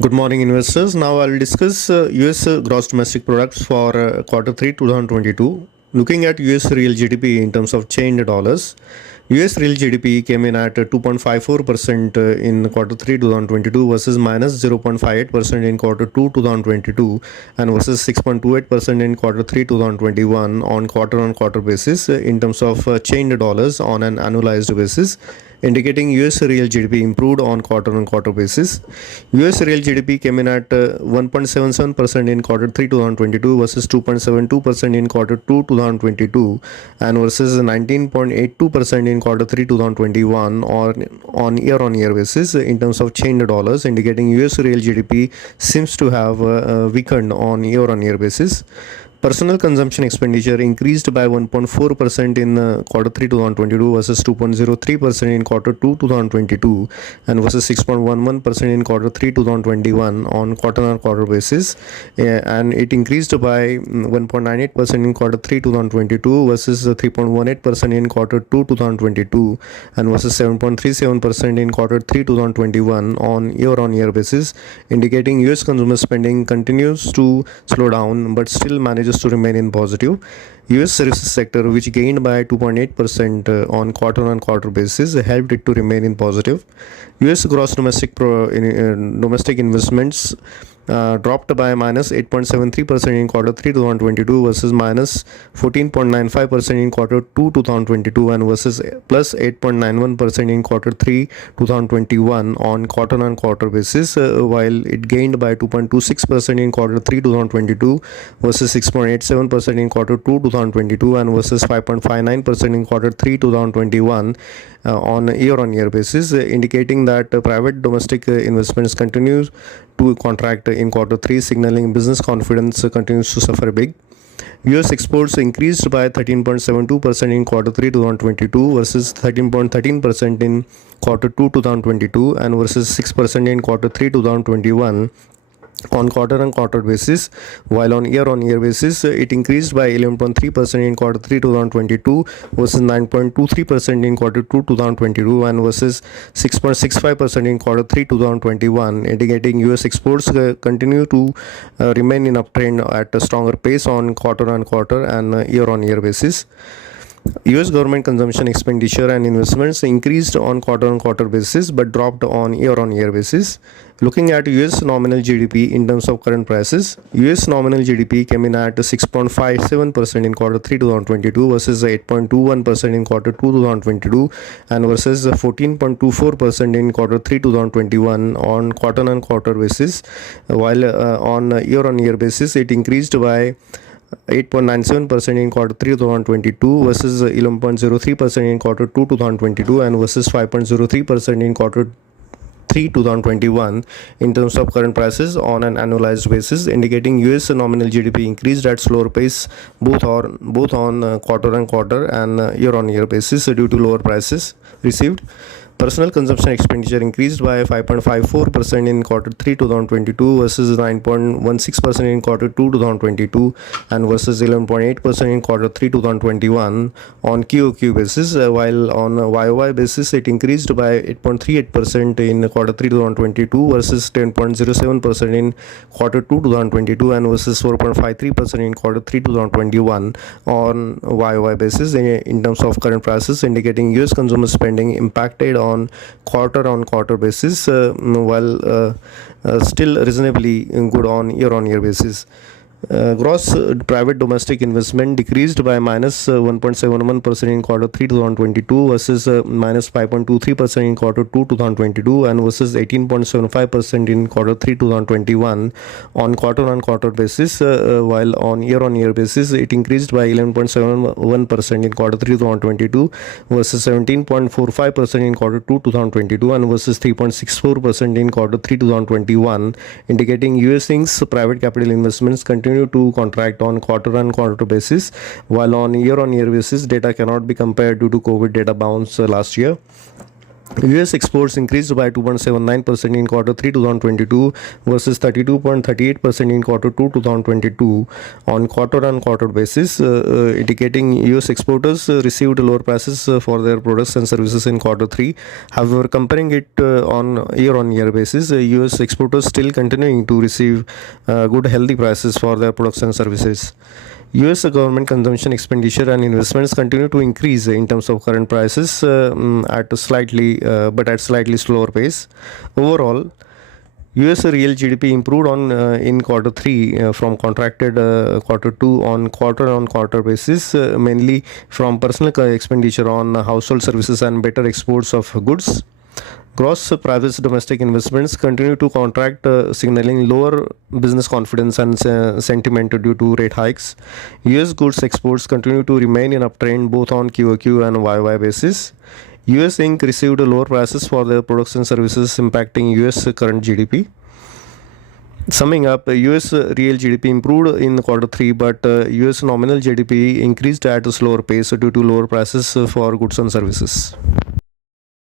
Good morning, investors. Now I'll discuss US gross domestic products for quarter 3 2022. Looking at US real GDP in terms of chained dollars, US real GDP came in at 2.54% in quarter 3 2022 versus minus 0.58% in quarter 2 2022 and versus 6.28% in quarter 3 2021 on quarter basis in terms of chained dollars on an annualized basis, indicating US real GDP improved on quarter basis. US real GDP came in at 1.77% in quarter 3 2022 versus 2.72% in quarter 2 2022 and versus 19.82% in quarter 3 2021 or on year basis in terms of chained dollars, indicating US real GDP seems to have weakened on year basis. Personal consumption expenditure increased by 1.4% in quarter 3 2022 versus 2.03% in quarter 2 2022 and versus 6.11% in quarter 3 2021 on quarter basis, and it increased by 1.98% in quarter 3 2022 versus 3.18% in quarter 2 2022 and versus 7.37% in quarter 3 2021 on year basis, indicating US consumer spending continues to slow down but still manages to remain in positive. US services sector, which gained by 2.8% on quarter basis, helped it to remain in positive. US gross domestic investments dropped by minus 8.73% in quarter 3 2022 versus minus 14.95% in quarter 2 2022 and versus plus 8.91% in quarter 3 2021 on quarter basis, while it gained by 2.26% in quarter 3 2022 versus 6.87% in quarter 2 2022 and versus 5.59% in quarter 3 2021 on year basis, indicating that private domestic investments continue to contract in quarter 3, signaling business confidence continues to suffer big. US exports increased by 13.72% in quarter 3 2022 versus 13.13% in quarter 2 2022 and versus 6% in quarter 3 2021 on quarter basis, while on year basis it increased by 11.3% in quarter 3 2022 versus 9.23% in quarter 2 2022 and versus 6.65% in quarter 3 2021, indicating US exports continue to remain in uptrend at a stronger pace on quarter and year basis. US government consumption expenditure and investments increased on quarter basis but dropped on year basis. Looking at US nominal GDP in terms of current prices, US nominal GDP came in at 6.57% in quarter 3 2022 versus 8.21% in quarter 2 2022 and versus 14.24% in quarter 3 2021 on quarter basis, while on year basis it increased by 8.97% in quarter 3 2022 versus 11.03% in quarter 2 2022 and versus 5.03% in quarter 3 2021 in terms of current prices on an annualized basis, indicating US nominal GDP increased at slower pace both on quarter and year basis due to lower prices received. Personal consumption expenditure increased by 5.54% in quarter 3 2022 versus 9.16% in quarter 2 2022 and versus 11.8% in quarter 3 2021 on QOQ basis, while on YOY basis it increased by 8.38% in quarter 3 2022 versus 10.07% in quarter 2 2022 and versus 4.53% in quarter 3 2021 on YOY basis in terms of current prices, indicating US consumer spending impacted on quarter basis, while still reasonably good on year basis. Gross private domestic investment decreased by minus 1.71% in quarter 3 2022 versus minus 5.23% in quarter 2 2022 and versus 18.75% in quarter 3 2021 on quarter basis, while on year basis it increased by 11.71% in quarter 3 2022 versus 17.45% in quarter 2 2022 and versus 3.64% in quarter 3 2021, indicating US Inc.'s private capital investments continue to contract on quarter basis, while on year basis data cannot be compared due to COVID data bounce last year. US exports increased by 2.79% in quarter 3 2022 versus 32.38% in quarter 2 2022 on quarter basis, indicating US exporters received lower prices for their products and services in quarter 3. However, comparing it on year basis, US exporters still continuing to receive good healthy prices for their products and services. US government consumption expenditure and investments continue to increase in terms of current prices at a slightly slower pace. Overall, US real GDP improved in quarter 3 from contracted quarter 2 on quarter basis, mainly from personal expenditure on household services and better exports of goods. Gross private domestic investments continue to contract, signaling lower business confidence and sentiment due to rate hikes. US goods exports continue to remain in uptrend both on QoQ and YY basis. US Inc. received lower prices for their products and services, impacting US current GDP. Summing up, US real GDP improved in quarter 3, but US nominal GDP increased at a slower pace due to lower prices for goods and services.